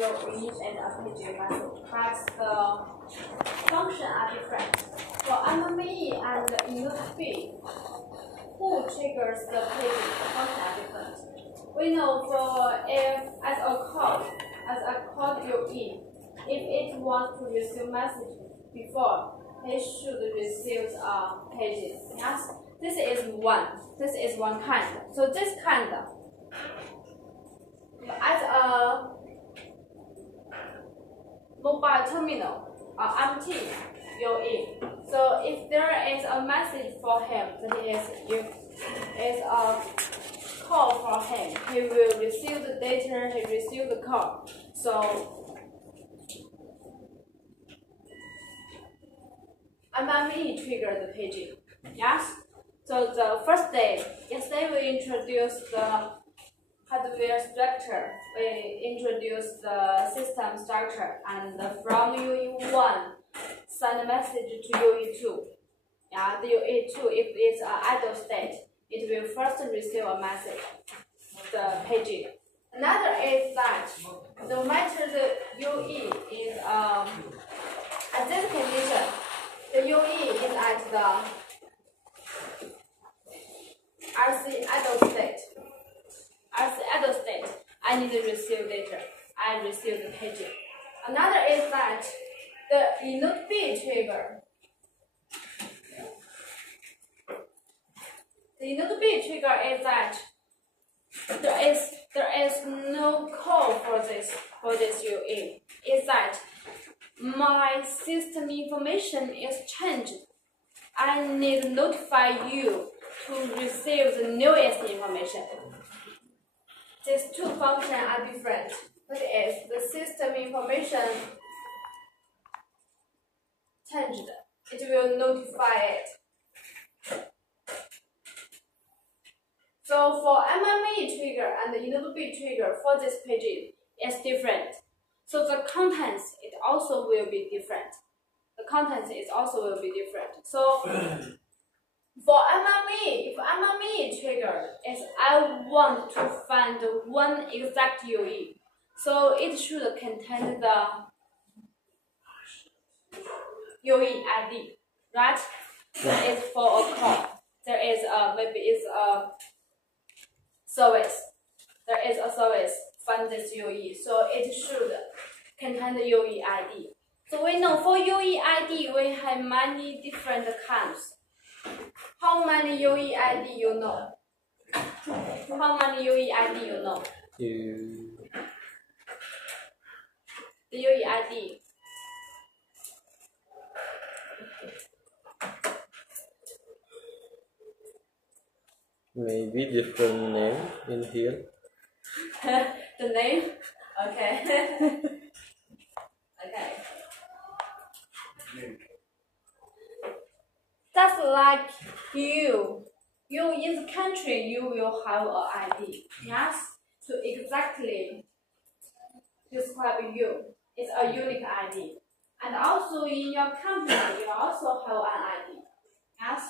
read and paging method, but the function are different. For MME and InnoDB, who triggers the paging function are different. We know for if as a code UE, if it wants to receive message before, it should receive paging. Yes, this is one kind. So this kind as a mobile terminal or MT UE. So if there is a message for him, that is a call for him, he will receive the data, he receive the call. So MME trigger the paging. Yes. So the first day, yesterday we introduced the hardware structure. We introduced the system structure, and from UE1 send a message to UE2. Yeah, the UE2, if it's an idle state, it will first receive a message, the paging. Another is that no matter the UE is at this condition, the UE is at the RC idle state. I need to receive data. I receive the paging. Another is that the InnoDB trigger. The InnoDB trigger is that there is no call for this UE. Is that my system information is changed. I need to notify you to receive the newest information. These two functions are different. That is, the system information changed. It will notify it. So for MME trigger and the InnoDB trigger for this paging is different. So the contents it also will be different. The contents is also will be different. So for MME, if MME trigger is I want to find one exact UE, so it should contain the UE ID, right? There is for a call. There is maybe it's a service. There is a service find this UE, so it should contain the UE ID. So we know for UE ID we have many different kinds. How many UE ID you know? How many UE ID you know? The UE ID. Maybe different name in here. The name? Okay. Okay. Just like you in the country, you will have an ID. Yes, to exactly describe you. It's a unique ID. And also in your company, you also have an ID. Yes,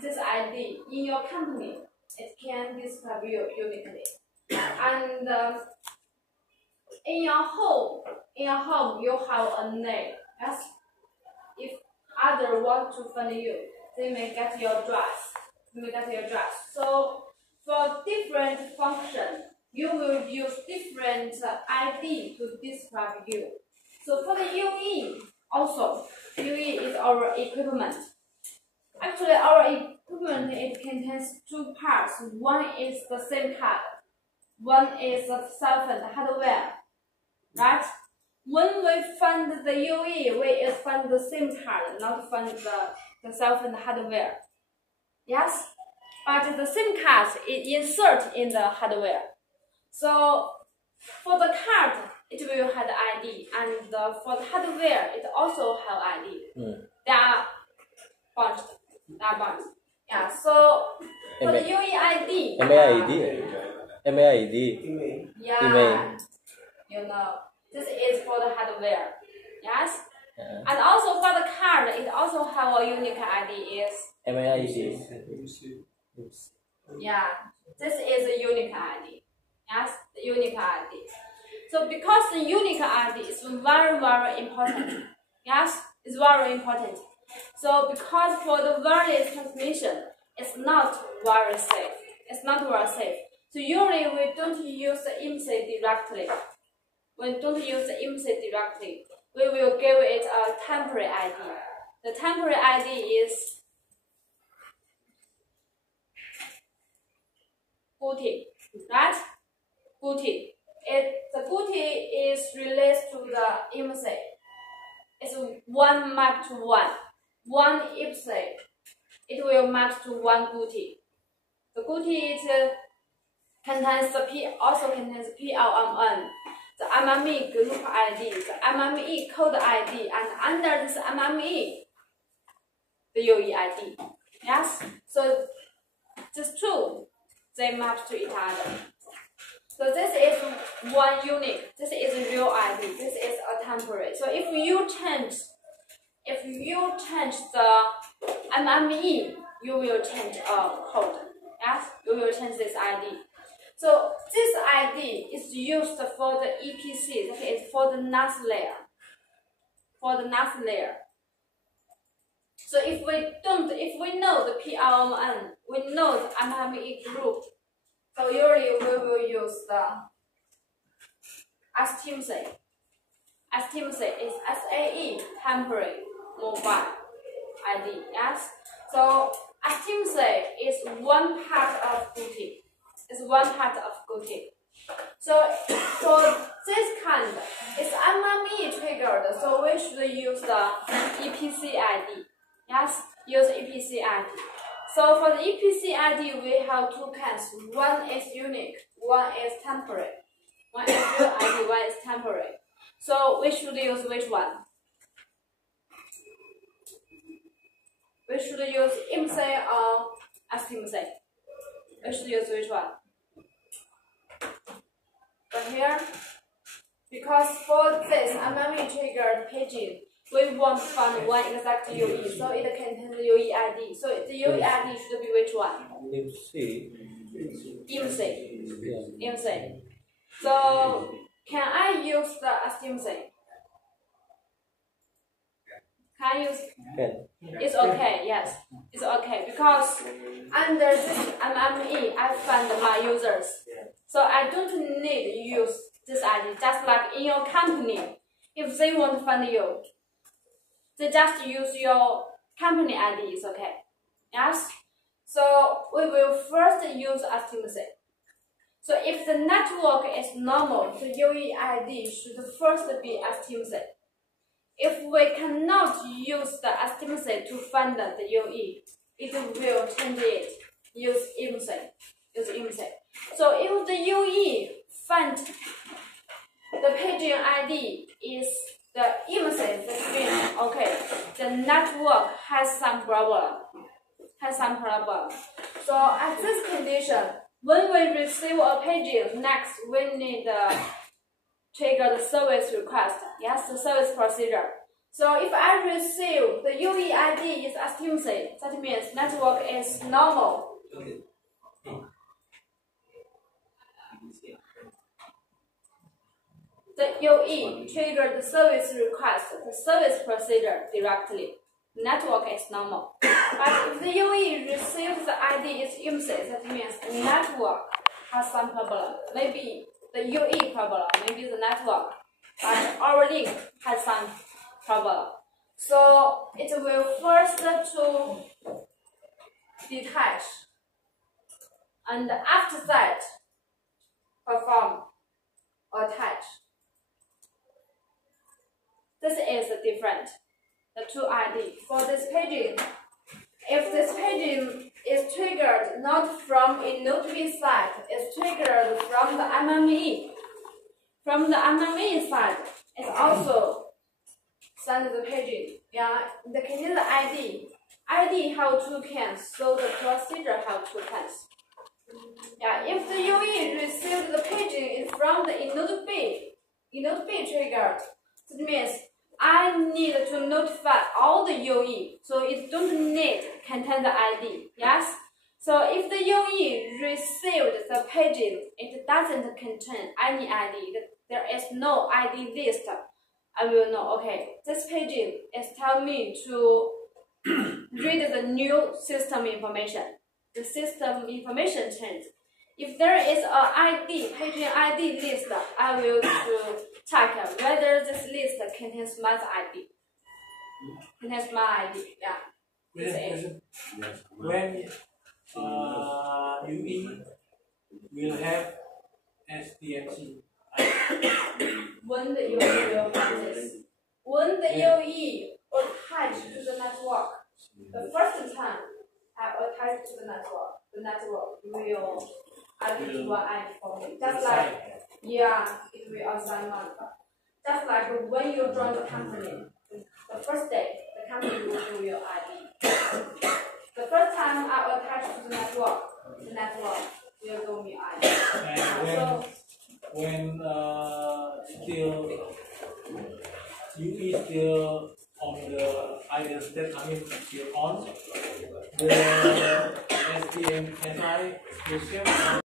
this ID in your company, it can describe you uniquely. And in your home, you have a name. Yes, if others want to find you, they may get your address. So for different functions, you will use different ID to describe you. So for the UE, also UE is our equipment. Actually, our equipment it contains two parts. One is the SIM card. One is the cell phone hardware. Right? When we find the UE, we find the SIM card, not find the cell phone hardware. Yes? But the SIM card is inserted in the hardware. So for the card, it will have the ID, and for the hardware, it also have ID. They are bunched. Yeah, so for the UE ID. MAID. Yeah. Email. You know. This is for the hardware, yes? And also for the card, it also have a unique ID is MAID. Yeah, this is a unique ID. Yes, the unique ID. So because the unique ID is very, very important. Yes, it's very important. So because for the wireless transmission, it's not very safe. It's not very safe. So usually we don't use the IMSI directly. We don't use the IMSI directly. We will give it a temporary ID. The temporary ID is GUTI, right? GUTI. The GUTI is related to the IMSI. It's 1 map to 1. One IMSI, it will map to one GUTI. The GUTI also contains PLMN, the MME group ID, the MME code ID, and under this MME, the UE ID. Yes? So these two, they map to each other. So this is one unique. This is a real ID. This is a temporary. So if you change the MME, you will change a code. Yes, you will change this ID. So this ID is used for the EPC. That is for the NAS layer. For the NAS layer. So if we know the PLMN, we know the MME group. So usually we will use the STIMSI. STIMSI is SAE, temporary mobile ID. Yes. So STIMSI is one part of GUTI. It's one part of GUTI. So for this kind, it's MME triggered. So we should use the EPC ID. Yes, use EPC ID. So for the EPC ID, we have two kinds. One is unique, one is temporary. One is real ID, one is temporary. So we should use which one? We should use IMSI or STIMSI. We should use which one? But here, because for this MME triggered paging, we want to find one exact UE, so it contains the UE ID. So the UE ID should be which one? IMSI. So can I use the STIMSI? Can I use? It's okay. Yes, it's okay because under this MME, I find my users. So I don't need to use this ID. Just like in your company, if they want to find you, they just use your company ID. It's okay. Yes. So we will first use STIMSI. So if the network is normal, the UE ID should first be STIMSI. If we cannot use the STIMSI to find the UE, it will change it. Use IMSI. So if the UE find the paging ID is the IMSI, that means okay, the network has some problem. So at this condition, when we receive a paging, next we need to trigger the service request. Yes, the service procedure. So if I receive the UE ID is STIMSI, that means network is normal. The UE triggered the service request, the service procedure directly. The network is normal. But if the UE receives the ID is IMSI, that means the network has some problem. Maybe the UE problem, maybe the network, but our link has some problem. So it will first to detach, and after that perform attach. This is different. The two ID for this paging. If this paging is triggered not from a node B side, it's triggered from the MME. From the MME side, it's also send the paging. Yeah, the contain the ID. ID have two cans, so the procedure have two cans. Yeah, if the UE received the paging is from the node B triggered, it means I need to notify all the UE, so it don't need contain the ID. Yes. So if the UE received the paging, it doesn't contain any ID. there is no ID list, I will know, okay, this page is telling me to read the new system information. The system information change. If there is a ID, page ID list, I will check whether this list contains my ID. Contains my ID, yeah. When UE will have SDMC. When the UE will have this. When the UE attached to the network, the first time I attach to the network will ID one ID for me. Just like, yeah, it will assign one. Just like when you join the company, the first day, the company will do your ID. The first time I attach to the network will do me ID. And when still UE still on the identity, I mean still on the SDMSI will share